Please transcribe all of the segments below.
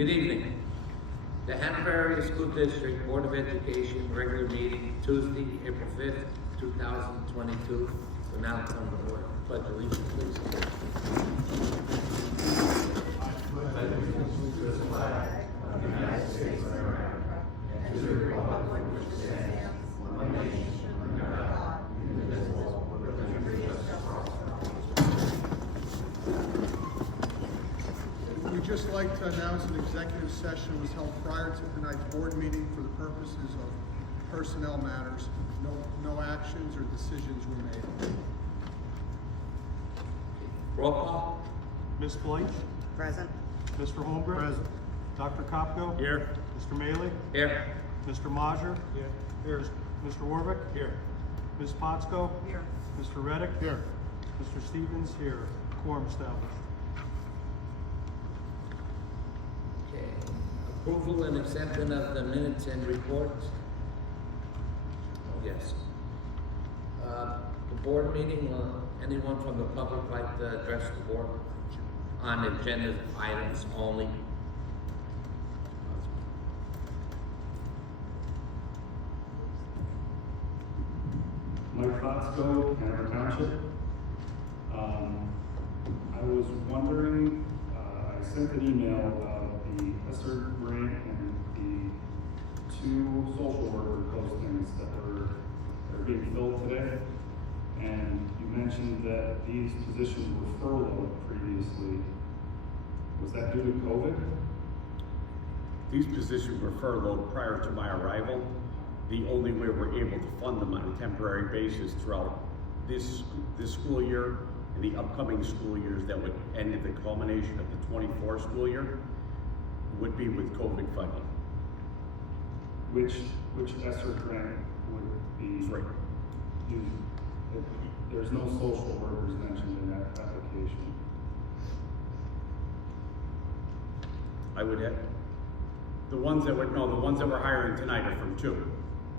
Good evening. The Hanovera School District Board of Education regular meeting Tuesday, April 5th, 2022 will now come to order. Pledge allegiance, please. We'd just like to announce an executive session was held prior to tonight's board meeting for the purposes of personnel matters. No actions or decisions were made. Roll call. Ms. Bleich? Present. Mr. Holmgren? Present. Dr. Kopko? Here. Mr. Maley? Here. Mr. Majer? Here's Mr. Warwick? Here. Ms. Potsko? Here. Mr. Reddick? Here. Mr. Stevens? Here. Quorum established. Okay. Approval and acceptance of the minutes and reports. Yes. The board meeting, anyone from the public like to address the board on agenda items only? Mike Potsko, Hanover Township. I was wondering, I sent an email about the ESSER grant and the 2 social worker postings that are being filled today. And you mentioned that these positions were furloughed previously. Was that due to COVID? These positions were furloughed prior to my arrival. The only way we're able to fund them on a temporary basis throughout this school year and the upcoming school years that would end at the culmination of the 24 school year would be with COVID funding. Which ESSER grant would be Right. used? There's no social workers mentioned in that application. I would have, the ones that we're hiring tonight are from 2.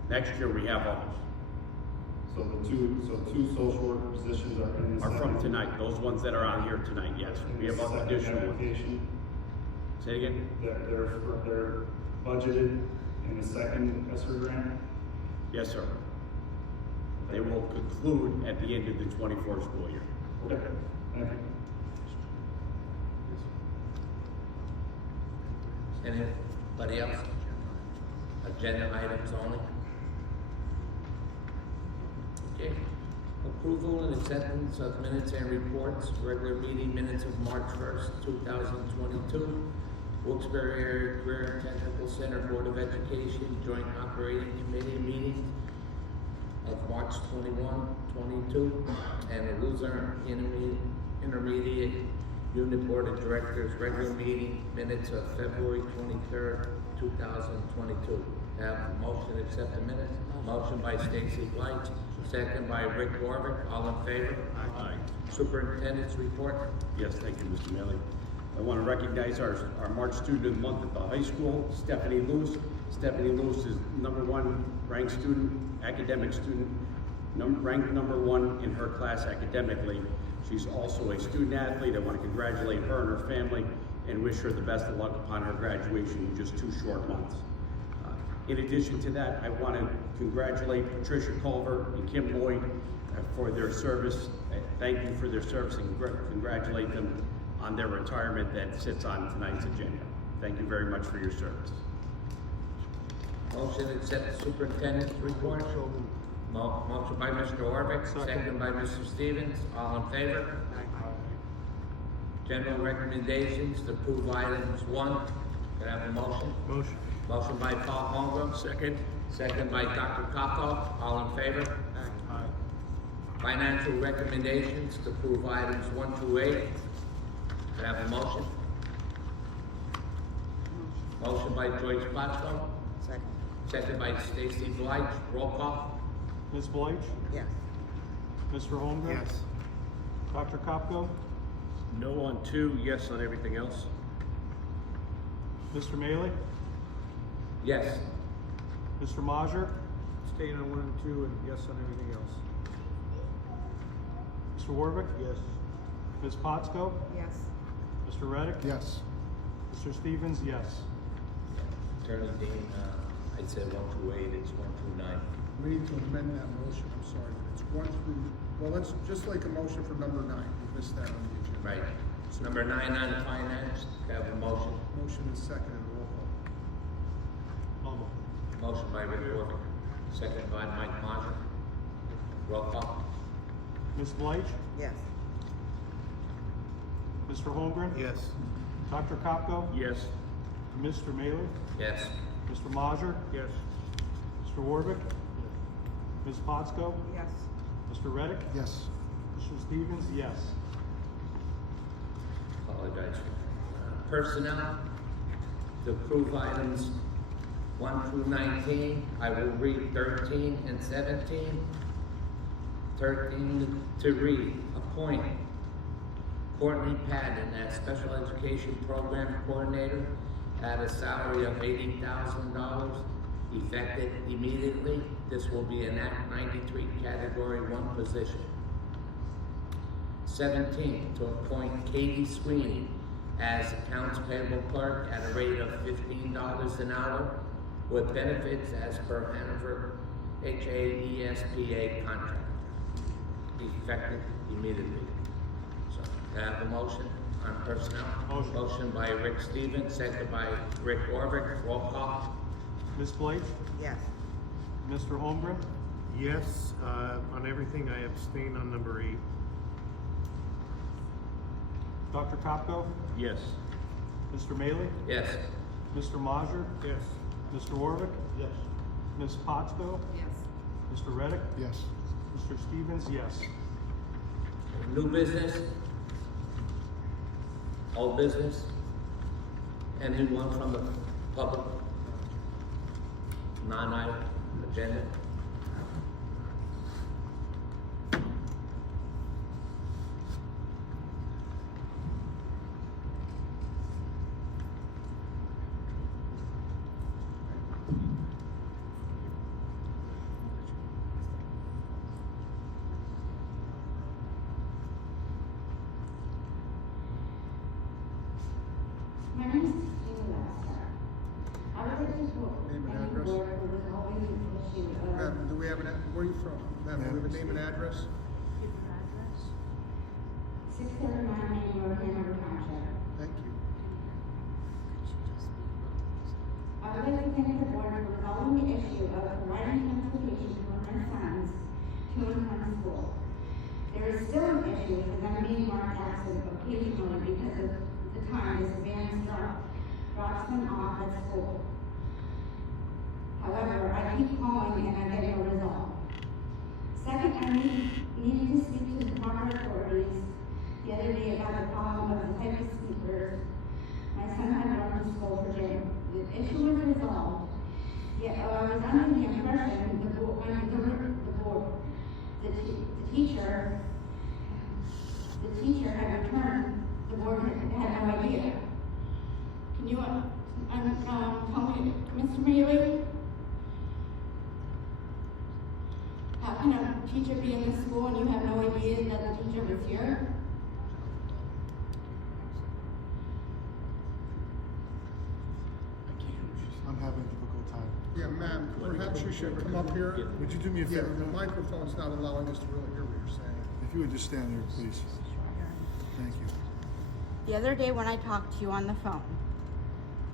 Next year we have others. So two social worker positions are in the Are from second- tonight, those ones that are on here tonight, yes. in We the have second additional ones. application. Say it again? They're budgeted in the second ESSER grant? Yes, sir. They will conclude at the end of the 24 school year. Okay, thank you. Anybody else? Agenda items only? Okay. Approval and acceptance of minutes and reports, regular meeting minutes of March 1st, 2022. Wilkes-Barre Area Career and Technical Center Board of Education Joint Operating Committee meeting of March 21, 22, and the Luzerne Intermediate Unit Board of Directors regular meeting minutes of February 23rd, 2022. Have a motion to accept the minutes. Motion by Stacy Blight, second by Rick Warwick. All in favor? Aye. Superintendent's report. Yes, thank you, Mr. Maley. I want to recognize our March student of the month at the high school, Stephanie Luce. Stephanie Luce is #1 ranked student, academic student, ranked #1 in her class academically. She's also a student athlete. I want to congratulate her and her family and wish her the best of luck upon her graduation in just 2 short months. In addition to that, I want to congratulate Patricia Culver and Kim Lloyd for their service. Thank you for their service and congratulate them on their retirement that sits on tonight's agenda. Thank you very much for your service. Motion to accept the superintendent's report. Motion by Mr. Warwick, second by Mr. Stevens. All in favor? General recommendations to approve items 1. Can I have a motion? Motion. Motion by Paul Holmgren, second. Second by Dr. Kopko. All in favor? Aye. Financial recommendations to approve items 1 through 8. Can I have a motion? Motion by Joyce Potsko, Second. second by Stacy Blight. Roll call. Ms. Bleich? Yes. Mr. Holmgren? Yes. Dr. Kopko? No on 2, yes on everything else. Mr. Maley? Yes. Mr. Majer? Staying on 1 and 2 and yes on everything else. Mr. Warwick? Yes. Ms. Potsko? Yes. Mr. Reddick? Yes. Mr. Stevens, yes. Attorney Dean, I said 128, it's 129. We need to amend that motion, I'm sorry, but it's 1 through, well, let's just like a motion for number 9, we missed that on the agenda. Right. Number 9 on finance, can I have a motion? Motion is second and roll call. Motion by Rick Orvick, second by Mike Martin. Roll call. Ms. Blythe? Yes. Mr. Holmgren? Yes. Dr. Kopko? Yes. Mr. Maley? Yes. Mr. Mazur? Yes. Mr. Warvick? Ms. Potsko? Yes. Mr. Reddick? Yes. Mr. Stevens, yes. Apologize. Personnel, to approve items 1 through 19, I will read 13 and 17. 13 to read, appoint Courtney Patton as Special Education Program Coordinator at a salary of $80,000, effective immediately. This will be an Act 93 Category 1 position. 17, to appoint Katie Sweeney as Accounts Payable Clerk at a rate of $15 an hour with benefits as per Hanover HAESPA contract, effective immediately. So, can I have a motion on personnel? Motion. Motion by Rick Stevens, second by Rick Orvick. Roll call. Ms. Blythe? Yes. Mr. Holmgren? Yes, on everything I abstain on number 8. Dr. Kopko? Yes. Mr. Maley? Yes. Mr. Mazur? Yes. Mr. Warvick? Yes. Ms. Potsko? Yes. Mr. Reddick? Yes. Mr. Stevens, yes. New business? Old business? Anyone from the public? Non-item agenda? My name is Christina Lester. I would like to Name and thank the address. board for resolving the issue of. Ma'am, do we have where are you from? Ma'am, do we have a name and address? 679 Main Road, Hanover Township. Thank you. I would like to thank the board for resolving the issue of providing transportation for my sons to and from school. There is still an issue with them being marked absent occasionally because of the time this van drops them off at school. However, I keep calling and I get no result. Second, I needed to speak to the proper authorities the other day about the problem of the type of speakers my son had brought to school for gym. The issue was resolved, yet I was under the impression the teacher had returned, the board had no idea. Can you, tell me, Mr. Mealy? How can a teacher be in the school and you have no idea that the teacher was here? I'm having a difficult time. Yeah, ma'am, perhaps you should come up here. Would you do me a Yeah, favor? the microphone's not allowing us to really hear what you're saying. If you would just stand there, please. Thank you. The other day when I talked to you on the phone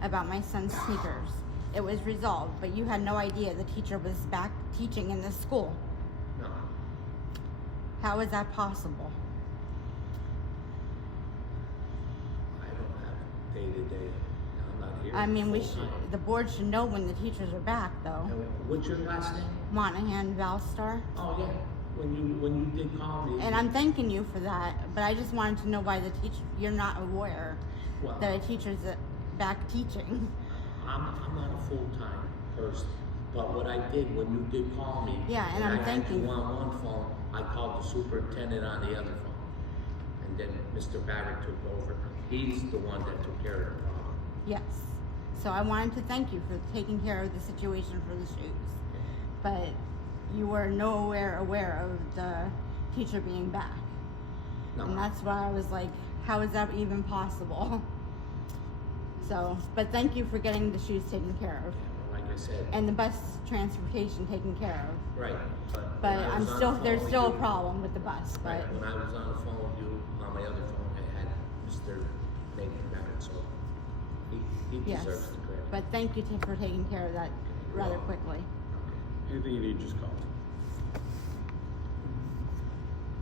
about my son's sneakers, it was resolved, but you had no idea the teacher was back teaching in this school. No. How is that possible? I don't have day-to-day, I'm not here. I mean, full-time. the board should know when the teachers are back, though. What's your last name? Monahan, Valstar. Oh, yeah, when you did call me. And I'm thanking you for that, but I just wanted to know why you're not aware Well, that a teacher's back teaching. I'm not a full-time person, but what I did when you did call me. Yeah, and I'm I had thanking- you on one phone, I called the superintendent on the other phone. And then Mr. Barrett took over. He's the one that took care of the problem. Yes. So I wanted to thank you for taking care of the situation for the shoes. But you were nowhere aware of the teacher being back. No. And that's why I was like, how is that even possible? So, but thank you for getting the shoes taken care of Like I said, and the bus transportation taken care of. right, But when I I'm was on still, the phone there's with still a you- problem with the bus, but Right, when I was on the phone with you, on my other phone, I had Mr. Nathan Barrett, so he yes. deserves the credit. But thank you for taking care of that rather quickly. Anything you need, just call.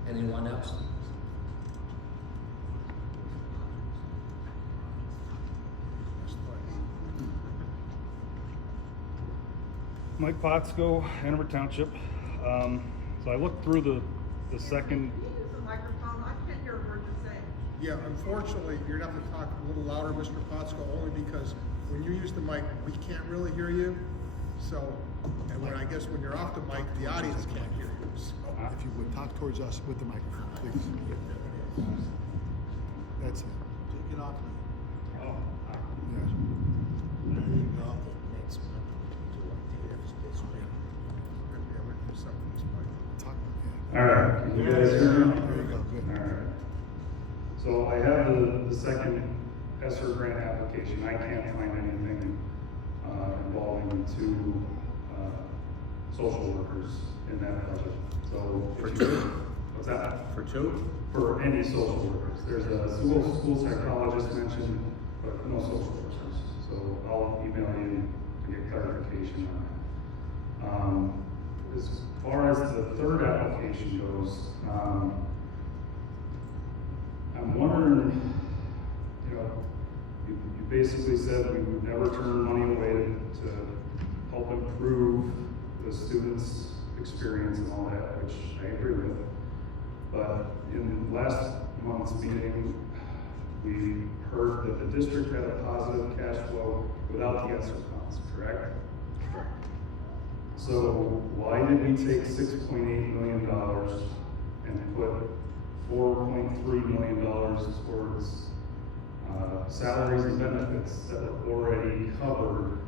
Anyone else? Mike Potsko, Hanover Township. So I looked through the second, Can you use the microphone? I can't hear a word you're saying. Yeah, unfortunately, you're gonna have to talk a little louder, Mr. Potsko, only because when you use the mic, we can't really hear you. So, and when, I guess when you're off the mic, the audience can't hear you, so. If you would talk towards us with the microphone, please. That's it. Take it off. oh, Yes. There you go. Next month, we'll do updates this way. Yeah, we can do something with this mic. Talk, yeah. all right, can you guys hear me? There you go, good. All right. So I have the second ESSER grant application. I can't find anything involving two social workers in that budget. So For if two? you- What's that? For two? For any social workers. There's a school psychologist mentioned, but no social workers. So I'll email you to get clarification on that. As far as the third application goes, I'm wondering, you know, you basically said we would never turn money away to help improve the students' experience and all that, which I agree with. But in last month's meeting, we heard that the district had a positive cash flow without the ESSER funds, correct? Correct. So why did we take $6.8 million and put $4.3 million towards salaries and benefits that were already covered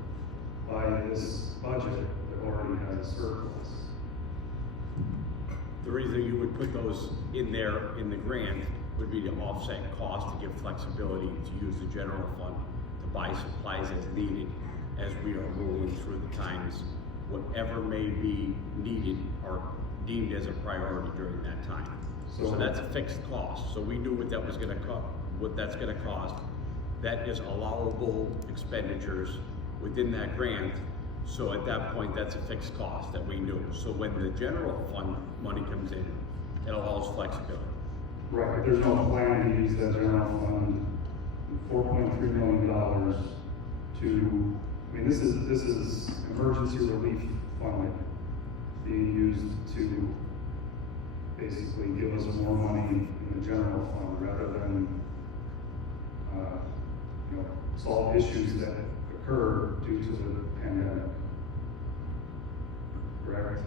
by this budget that already has a surplus? The reason you would put those in there in the grant would be to offset cost, to give flexibility to use the general fund to buy supplies as needed as we are rolling through the times, whatever may be needed or deemed as a priority during that time. So that's a fixed cost. So we knew what that was gonna what that's gonna cost. That is allowable expenditures within that grant. So at that point, that's a fixed cost that we knew. So when the general fund money comes in, it allows flexibility. Right, but there's no plan to use that general fund, $4.3 million to, I mean, this is emergency relief funding being used to basically give us more money in the general fund rather than, you know, solve issues that occur due to the pandemic. Correct?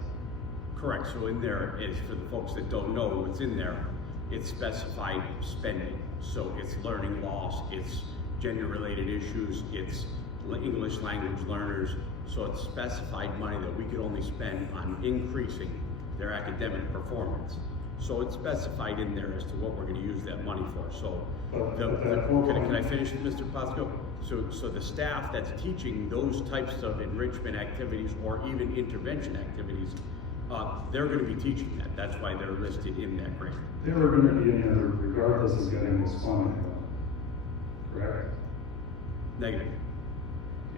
Correct. So in there is, for the folks that don't know what's in there, it's specified spending. So it's learning loss, it's gender-related issues, it's English language learners. So it's specified money that we could only spend on increasing their academic performance. So it's specified in there as to what we're going to use that money for. So, can I finish, Mr. Potsko? So the staff that's teaching those types of enrichment activities or even intervention activities, they're going to be teaching that. That's why they're listed in that grant. They were going to be in there regardless of getting this funding, correct? Negative.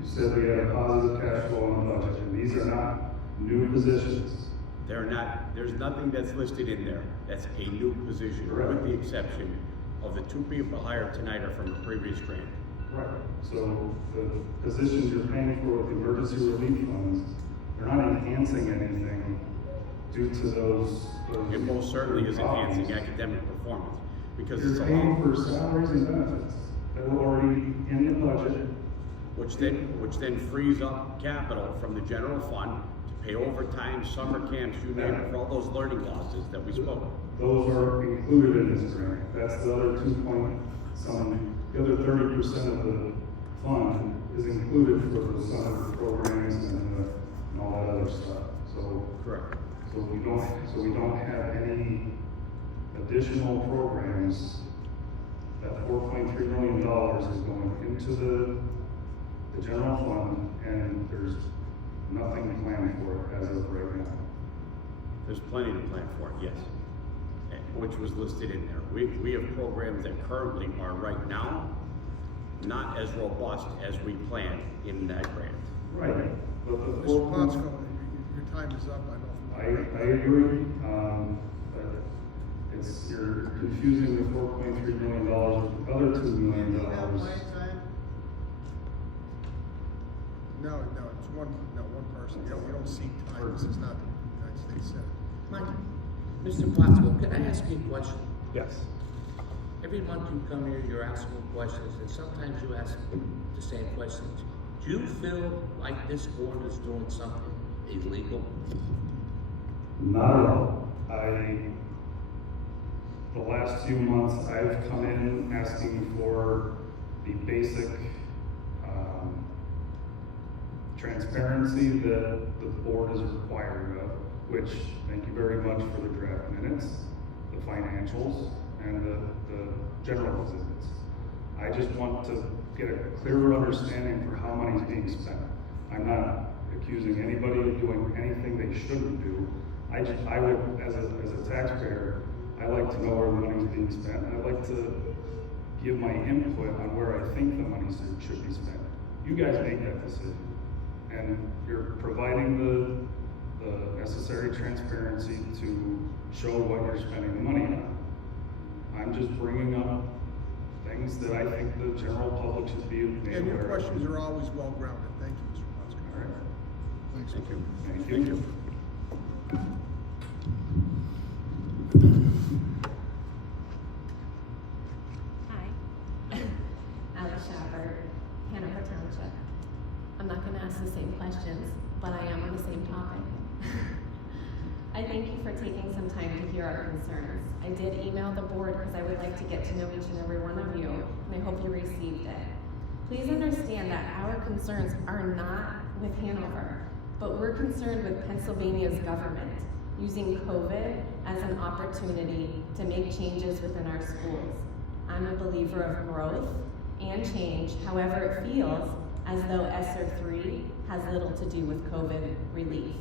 You said we had a positive cash flow on the budget, and these are not new positions. They're not, there's nothing that's listed in there that's a new position, Correct. with the exception of the two people hired tonight are from the previous grant. Right. So the positions you're paying for with the emergency relief funds, they're not enhancing anything due to those It most certainly is enhancing academic performance, because it's You're paying allowed, for salaries and benefits that were already in the budget. which then frees up capital from the general fund to pay overtime, summer camps, you name it, for all those learning losses that we spoke of. Those are included in this grant. That's the other the other 30% of the fund is included for the summer programs and all that other stuff. So Correct. So we don't have any additional programs. That $4.3 million is going into the the general fund, and there's nothing planned for it as of right now. There's plenty to plan for it, yes, which was listed in there. We have programs that currently are right now not as robust as we planned in that grant. Right. But the Mr. four points, Ponsko, your time is up, I know. I agree, but you're confusing the $4.3 million with the other $2 million. No, it's one person. You don't see times. It's not the United States Senate. Mr. Pottsville, can I ask you a question? Yes. Every month you come here, you're asking questions, and sometimes you ask the same questions. Do you feel like this board is doing something illegal? Not at all. The last few months, I've come in asking for the basic transparency that the board is required of, which, thank you very much for the draft minutes, the financials, and the general exhibits. I just want to get a clearer understanding for how money is being spent. I'm not accusing anybody of doing anything they shouldn't do. I would, as a taxpayer, I like to know where the money is being spent, and I'd like to give my input on where I think the money should be spent. You guys make that decision, and you're providing the necessary transparency to show what you're spending the money on. I'm just bringing up things that I think the general public should be made And your aware of. questions are always well-grounded. Thank you, Mr. Ponsko. All right. Thanks. Thank you. Thank you. Hi, Alex Shepard, Hanover Township. I'm not going to ask the same questions, but I am on the same topic. I thank you for taking some time to hear our concerns. I did email the board because I would like to get to know each and every one of you, and I hope you received it. Please understand that our concerns are not with Hanover, but we're concerned with Pennsylvania's government using COVID as an opportunity to make changes within our schools. I'm a believer of growth and change, however it feels as though ESSER 3 has little to do with COVID relief.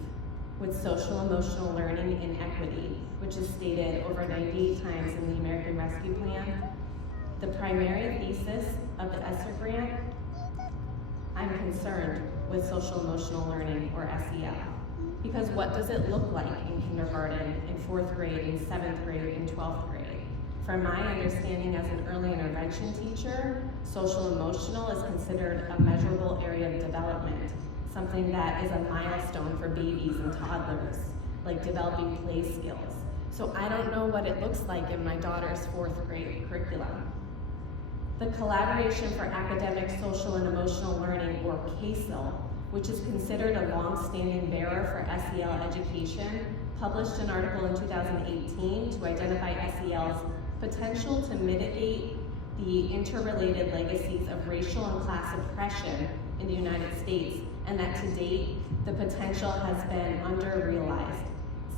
With social emotional learning and equity, which is stated over 98 times in the American Rescue Plan, the primary thesis of the ESSER grant, I'm concerned with social emotional learning, or SEL. Because what does it look like in kindergarten, in 4th grade, in 7th grade, in 12th grade? From my understanding as an early intervention teacher, social emotional is considered a measurable area of development, something that is a milestone for babies and toddlers, like developing play skills. So I don't know what it looks like in my daughter's 4th grade curriculum. The Collaboration for Academic, Social, and Emotional Learning, or CASEL, which is considered a long-standing bearer for SEL education, published an article in 2018 to identify SEL's potential to mitigate the interrelated legacies of racial and class oppression in the United States, and that to date, the potential has been under-realized.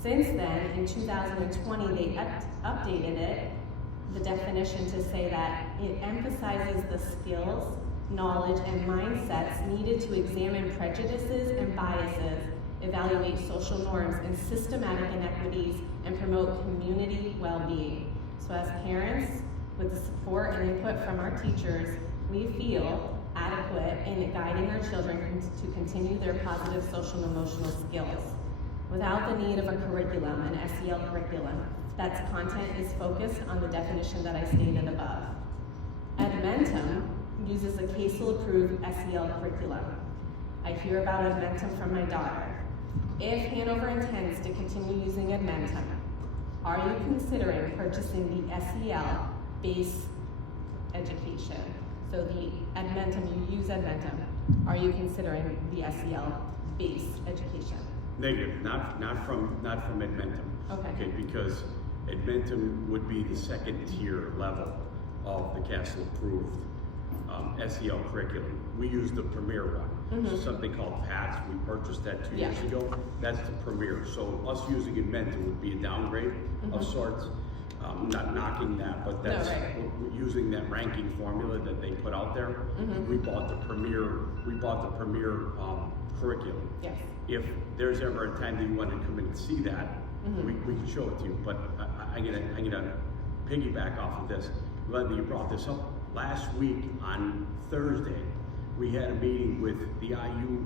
Since then, in 2020, they updated it, the definition, to say that it emphasizes the skills, knowledge, and mindsets needed to examine prejudices and biases, evaluate social norms and systematic inequities, and promote community well-being. So as parents, with the support and input from our teachers, we feel adequate in guiding our children to continue their positive social and emotional skills without the need of a curriculum, an SEL curriculum. That's content is focused on the definition that I stated above. Edmentum uses a CASEL-approved SEL curriculum. I hear about Edmentum from my daughter. If Hanover intends to continue using Edmentum, are you considering purchasing the SEL base education? So the Edmentum, you use Edmentum. Are you considering the SEL base education? Negative, not from Edmentum. Okay. Because Edmentum would be the second tier level of the CASEL approved SEL curriculum. We use the premier one. So something called PATS, we purchased that 2 years ago. That's the premier. So us using Edmentum would be a downgrade of sorts. not knocking that, but that's we're using that ranking formula that they put out there. We bought the premier curriculum. Yes. If there's ever a time that you want to come in and see that, we can show it to you. But I'm gonna piggyback off of this. Glad that you brought this up. Last week on Thursday, we had a meeting with the IU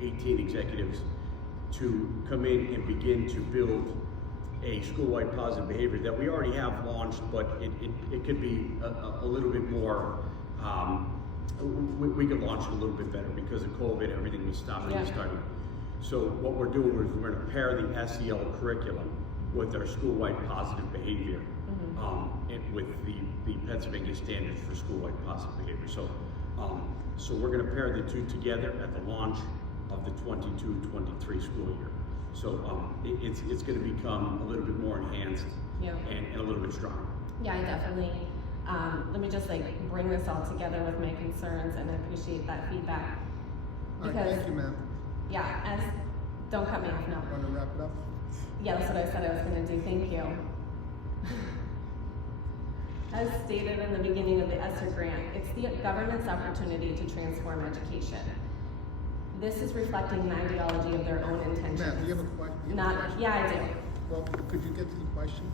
18 executives to come in and begin to build a school-wide positive behavior that we already have launched, but it could be a little bit more, we could launch it a little bit better because of COVID, everything was stopping and starting. So what we're doing is we're gonna pair the SEL curriculum with our school-wide positive behavior, with the Pennsylvania standards for school-wide positive behavior. So we're gonna pair the two together at the launch of the 22-23 school year. So it's going to become a little bit more enhanced and a little bit stronger. Yeah, I definitely. Let me just bring this all together with my concerns, and I appreciate that feedback. All right, thank you, ma'am. Yeah, don't cut me off now. Want to wrap it up? Yeah, that's what I said I was going to do. Thank you. As stated in the beginning of the ESSER grant, it's the government's opportunity to transform education. This is reflecting an ideology of their own intentions. Ma'am, do you have a question? Yeah, I do. Well, could you get to the question?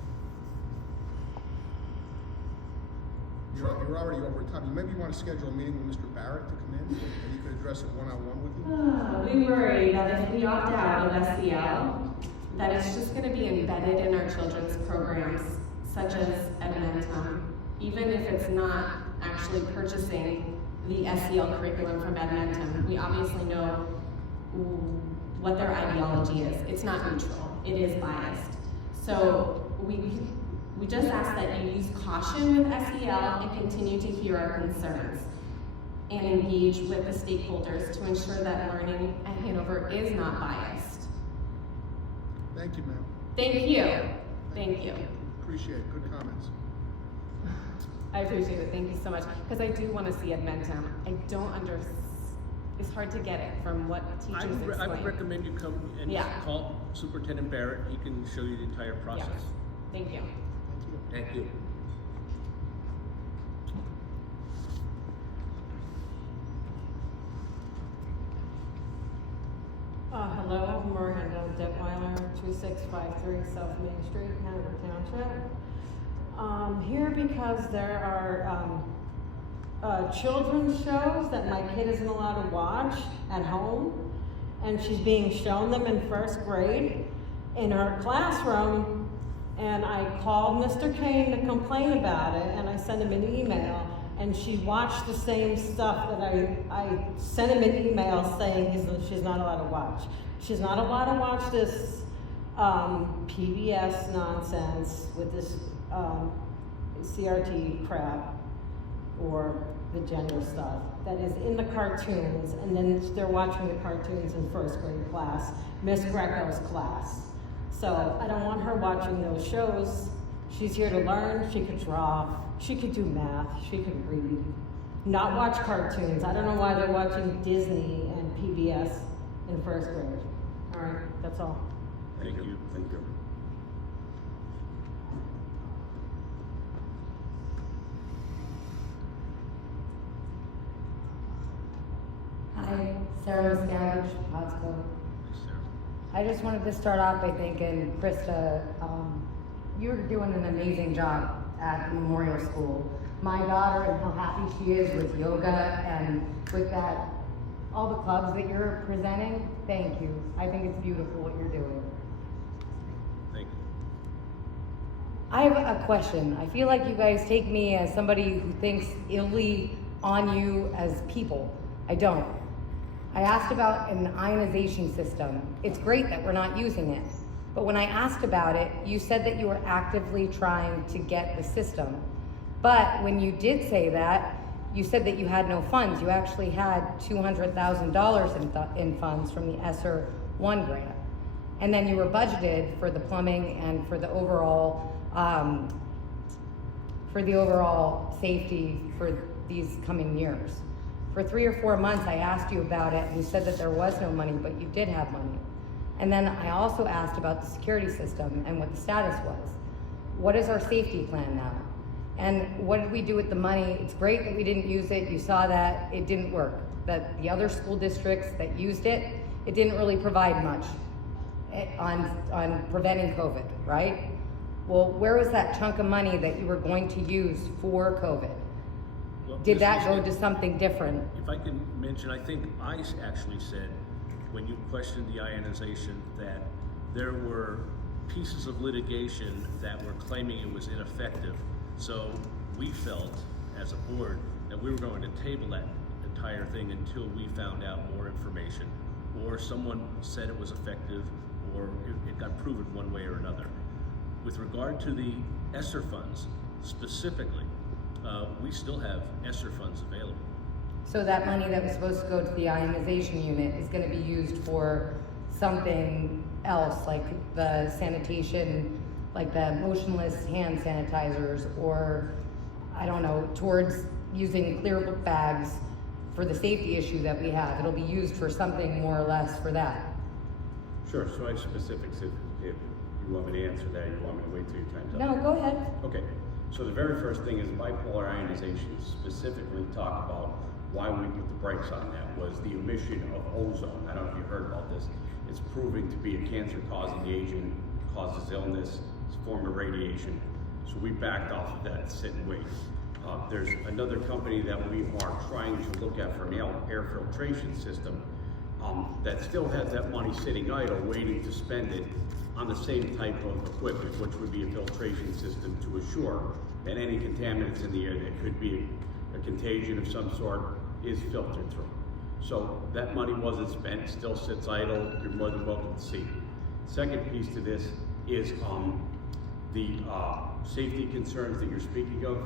You're already over time. You maybe want to schedule a meeting with Mr. Barrett to come in, and he could address it one-on-one with you? We worry that if we opt out of SEL, that it's just going to be embedded in our children's programs, such as Edmentum, even if it's not actually purchasing the SEL curriculum from Edmentum. We obviously know what their ideology is. It's not neutral, it is biased. So we just ask that you use caution with SEL and continue to hear our concerns and engage with the stakeholders to ensure that learning at Hanover is not biased. Thank you, ma'am. Thank you. Thank you. Appreciate it. Good comments. I appreciate it. Thank you so much. Because I do want to see Edmentum. I don't understand. It's hard to get it from what teachers explain. I would recommend you come and call Superintendent Barrett. He can show you the entire process. Thank you. Thank you. Hello, Miranda Detweiler, 2653 South Main Street, Hanover Township. Here because there are children's shows that my kid isn't allowed to watch at home, and she's being shown them in first grade in her classroom, and I called Mr. Kane to complain about it, and I sent him an email, and she watched the same stuff that I sent him an email saying she's not allowed to watch. She's not allowed to watch this PBS nonsense with this CRT crap or the gender stuff that is in the cartoons, and then they're watching the cartoons in first grade class, Miss Greco's class. So I don't want her watching those shows. She's here to learn. She could draw, she could do math, she could read, not watch cartoons. I don't know why they're watching Disney and PBS in first grade. All right, that's all. Thank you. Thank you. Hi, Sarah Miscavige, Pottsville. I just wanted to start off by thanking Krista. You're doing an amazing job at the Memorial School. My daughter and how happy she is with yoga and with that, all the clubs that you're presenting. Thank you. I think it's beautiful what you're doing. Thank you. I have a question. I feel like you guys take me as somebody who thinks illy on you as people. I don't. I asked about an ionization system. It's great that we're not using it. But when I asked about it, you said that you were actively trying to get the system. But when you did say that, you said that you had no funds. You actually had $200,000 in funds from the ESSER 1 grant. And then you were budgeted for the plumbing and for the overall safety for these coming years. For 3 or 4 months, I asked you about it, and you said that there was no money, but you did have money. And then I also asked about the security system and what the status was. What is our safety plan now? And what did we do with the money? It's great that we didn't use it. You saw that it didn't work. That the other school districts that used it, it didn't really provide much on preventing COVID, right? Well, where was that chunk of money that you were going to use for COVID? Well, Did Ms. that go Easton, to something different? If I can mention, I think ICE actually said, when you questioned the ionization, that there were pieces of litigation that were claiming it was ineffective. So we felt, as a board, that we were going to table that entire thing until we found out more information, or someone said it was effective, or it got proven one way or another. With regard to the ESSER funds specifically, we still have ESSER funds available. So that money that was supposed to go to the ionization unit is gonna be used for something else, like the sanitation, like the motionless hand sanitizers, or, I don't know, towards using clear bags for the safety issue that we have. It'll be used for something more or less for that. Sure, so I have specifics if you want me to answer that, you want me to wait till your time's up? No, go ahead. Okay, so the very first thing is bipolar ionization, specifically talk about why we put the brakes on that, was the emission of ozone. I don't know if you heard about this. It's proving to be a cancer-causing agent, causes illness, it's a form of radiation. So we backed off of that, sit and wait. There's another company that we are trying to look at for an air filtration system that still has that money sitting idle, waiting to spend it on the same type of equipment, which would be a filtration system to assure that any contaminants in the air that could be a contagion of some sort is filtered through. So that money wasn't spent, still sits idle, you're more than welcome to see it. Second piece to this is the safety concerns that you're speaking of.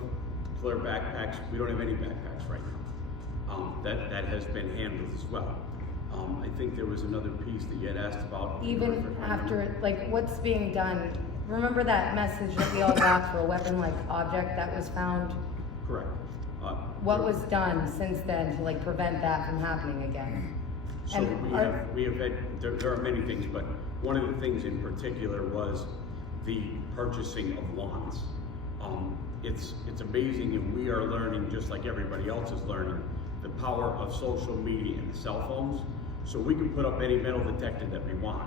Clear backpacks, we don't have any backpacks right now. That has been handled as well. I think there was another piece that you had asked about. Even after, like, what's being done? Remember that message that we all got for a weapon-like object that was found? Correct. What was done since then to like prevent that from happening again? So we have had, there are many things, but one of the things in particular was the purchasing of wands. It's amazing, and we are learning, just like everybody else is learning, the power of social media and cell phones. So we can put up any metal detector that we want,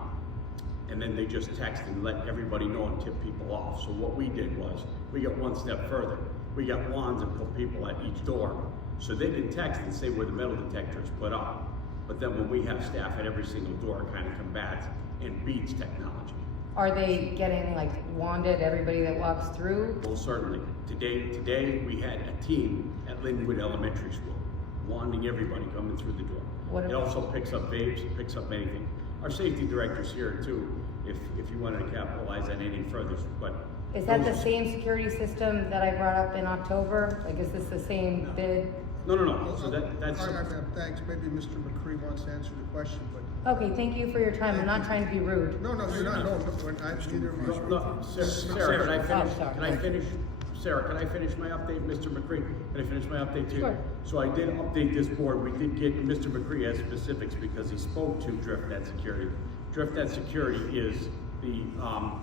and then they just text and let everybody know and tip people off. So what we did was, we got one step further. We got wands and put people at each door, so they can text and say where the metal detector is put up. But then when we have staff at every single door, it kind of combats and beats technology. Are they getting like wanded everybody that walks through? Well, certainly. Today we had a team at Linwood Elementary School, wanding everybody coming through the door. It also picks up vapes, it picks up anything. Our safety director's here too, if you wanted to capitalize on any further, but. Is that the same security system that I brought up in October? Like, is this the same bid? No. So that's. All right, ma'am, thanks. Maybe Mr. McCree wants to answer the question, but. Okay, thank you for your time. I'm not trying to be rude. No, you're not. No, neither am I. No, Sarah, can I finish? Can I finish? Sarah, can I finish my update, Mr. McCree? Can I finish my update too? Sure. So I did update this board. We did get Mr. McCree as specifics because he spoke to DriftNet Security. DriftNet Security is the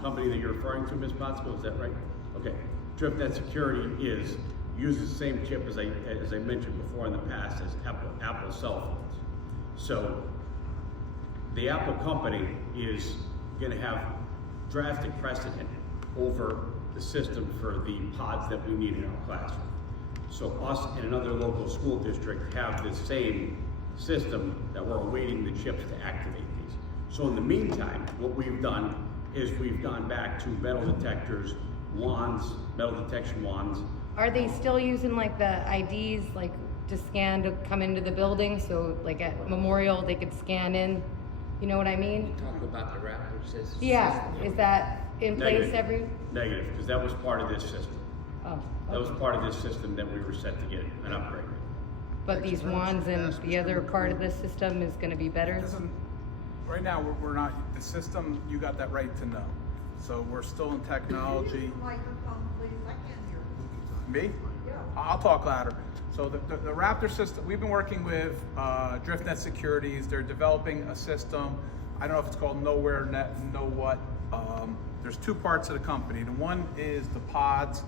company that you're referring to, Ms. Potsko, is that right? Okay. DriftNet Security uses the same chip as I mentioned before in the past as Apple cell phones. So the Apple company is going to have drastic precedent over the system for the pods that we need in our classroom. So us and another local school district have the same system that we're awaiting the chips to activate these. So in the meantime, what we've done is we've gone back to metal detectors, wands, metal detection wands. Are they still using like the IDs, like to scan to come into the building? So like at Memorial, they could scan in, you know what I mean? Talk about the Raptor system. Yeah, is that in place every? Negative, because that was part of this system. Oh. Okay. That was part of this system that we were set to get an upgrade. But these wands and the other part of this system is gonna be better? Right now, we're not, the system, you got that right to know. So we're still in technology. Use the microphone, please. I can't hear. Me? Yeah. I'll talk louder. So the Raptor system, we've been working with DriftNet Securities. They're developing a system. I don't know if it's called Nowhere Net, Know What. There's two parts of the company. The one is the pods.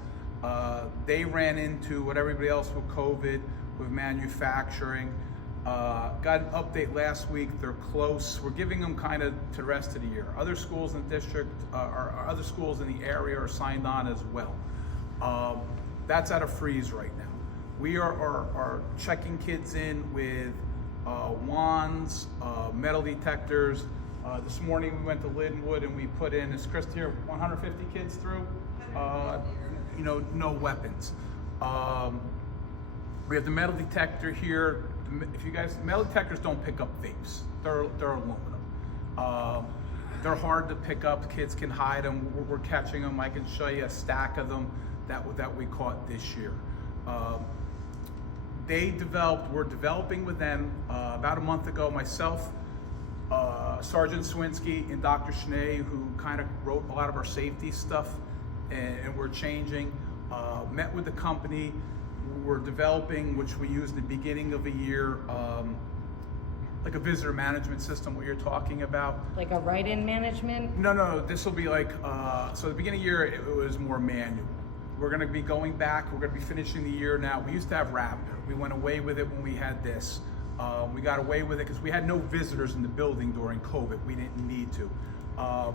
They ran into what everybody else with COVID, with manufacturing. Got an update last week. They're close. We're giving them kind of to the rest of the year. Other schools in the district, or other schools in the area are signed on as well. That's at a freeze right now. We are checking kids in with wands, metal detectors. This morning we went to Linwood and we put in, is Chris here, 150 kids through? No weapons. We have the metal detector here. If you guys, metal detectors don't pick up vapes. They're aluminum. They're hard to pick up. Kids can hide them. We're catching them. I can show you a stack of them that we caught this year. We're developing with them about a month ago, myself, Sergeant Swinsky and Dr. Schnee, who kind of wrote a lot of our safety stuff, and we're changing. Met with the company. We're developing, which we used at the beginning of the year, like a visitor management system, what you're talking about. Like a write-in management? No, this will be like, so at the beginning of the year, it was more manual. We're gonna be going back, we're gonna be finishing the year now. We used to have Raptor. We went away with it when we had this. We got away with it because we had no visitors in the building during COVID. We didn't need to.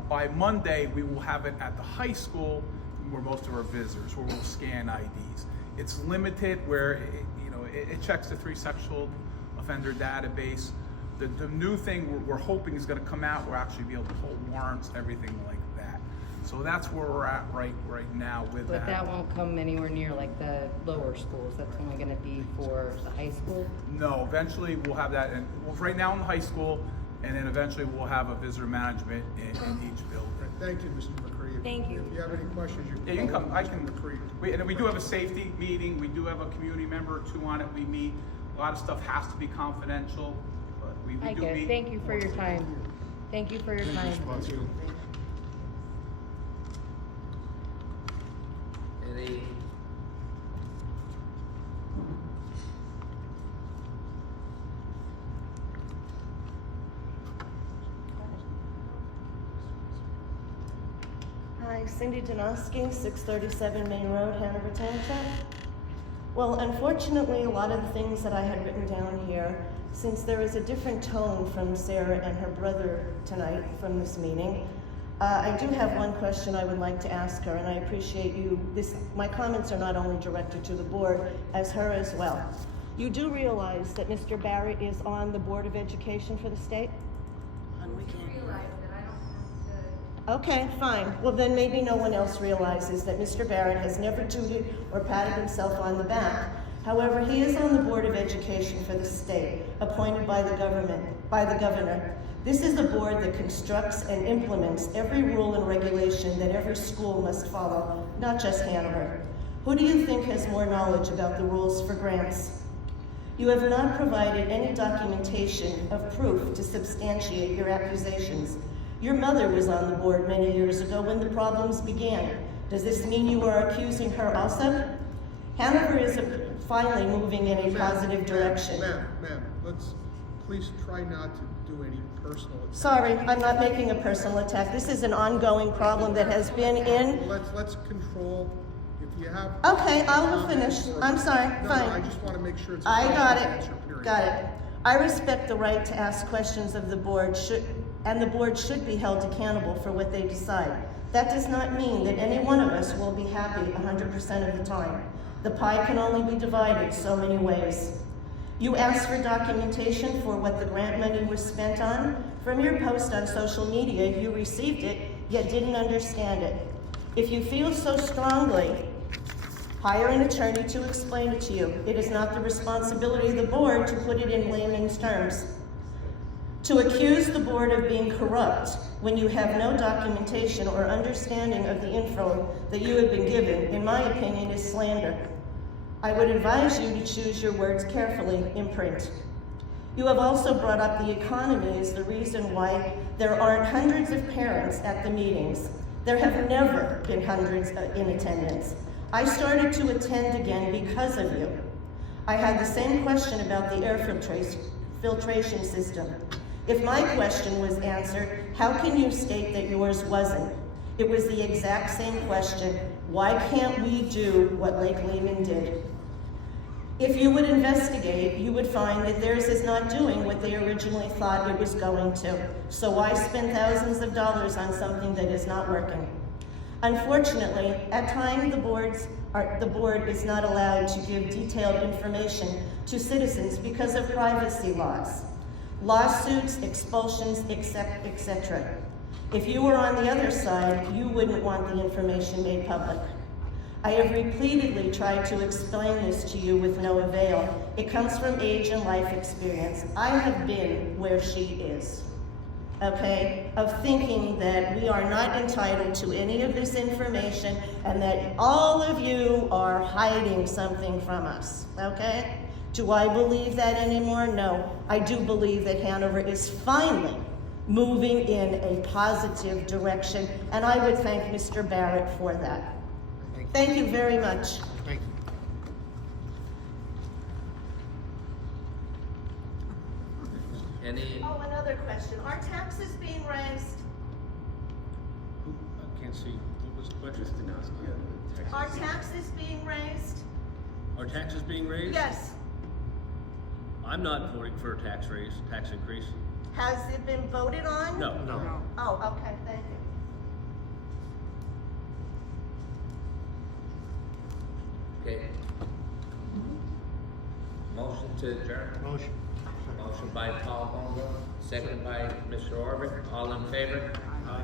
By Monday, we will have it at the high school where most of our visitors, where we'll scan IDs. It's limited where it checks the 3 sexual offender database. The new thing we're hoping is going to come out, we'll actually be able to pull warrants, everything like that. So that's where we're at right now with that. But that won't come anywhere near like the lower schools. That's only going to be for the high school? No, eventually we'll have that, right now in the high school, and then eventually we'll have a visitor management in each building. Thank you, Mr. McCree. Thank you. If you have any questions, you You can come. I Mr. can. McCree. And we do have a safety meeting. We do have a community member or two on it. We meet. A lot of stuff has to be confidential, but we do meet. Thank you for your time. Thank you for your time. Any? Hi, Cindy Donoski, 637 Main Road, Hanover Township. Well, unfortunately, a lot of the things that I had written down here, since there is a different tone from Sarah and her brother tonight from this meeting, I do have one question I would like to ask her, and I appreciate you. My comments are not only directed to the board, as her as well. You do realize that Mr. Barrett is on the Board of Education for the state? Okay, fine. Well, then maybe no one else realizes that Mr. Barrett has never tooted or patted himself on the back. However, he is on the Board of Education for the state, appointed by the governor. This is a board that constructs and implements every rule and regulation that every school must follow, not just Hanover. Who do you think has more knowledge about the rules for grants? You have not provided any documentation of proof to substantiate your accusations. Your mother was on the board many years ago when the problems began. Does this mean you are accusing her also? Hanover is finally moving in a positive direction. Ma'am, let's please try not to do any personal attacks. Sorry, I'm not making a personal attack. This is an ongoing problem that has been in. Let's control. If you have. Okay, I will finish. I'm sorry. Fine. I just want to make sure it's. I got answer it. period. Got it. I respect the right to ask questions of the board, and the board should be held accountable for what they decide. That does not mean that any one of us will be happy 100% of the time. The pie can only be divided so many ways. You asked for documentation for what the grant money was spent on. From your post on social media, you received it, yet didn't understand it. If you feel so strongly, hire an attorney to explain it to you. It is not the responsibility of the board to put it in layman's terms. To accuse the board of being corrupt when you have no documentation or understanding of the info that you have been given, in my opinion, is slander. I would advise you to choose your words carefully in print. You have also brought up the economy as the reason why there aren't hundreds of parents at the meetings. There have never been hundreds in attendance. I started to attend again because of you. I had the same question about the air filtration system. If my question was answered, how can you state that yours wasn't? It was the exact same question. Why can't we do what Lake Lehman did? If you would investigate, you would find that theirs is not doing what they originally thought it was going to. So why spend thousands of dollars on something that is not working? Unfortunately, at times the board is not allowed to give detailed information to citizens because of privacy laws, lawsuits, expulsions, etc. If you were on the other side, you wouldn't want the information made public. I have repeatedly tried to explain this to you with no avail. It comes from age and life experience. I have been where she is, okay, of thinking that we are not entitled to any of this information and that all of you are hiding something from us, okay? Do I believe that anymore? No. I do believe that Hanover is finally moving in a positive direction, and I would thank Mr. Barrett for that. Thank you very much. Thank you. Any, Oh, another question. Are taxes being raised? I can't see, what was the question? Are taxes being raised? Are taxes being raised? Yes. I'm not voting for a tax increase. Has it been voted on? No. No. Oh, okay, thank you. okay. Motion to adjourn. Motion. Motion by Paul Bongo, second by Mr. Orvick. All in favor? Aye.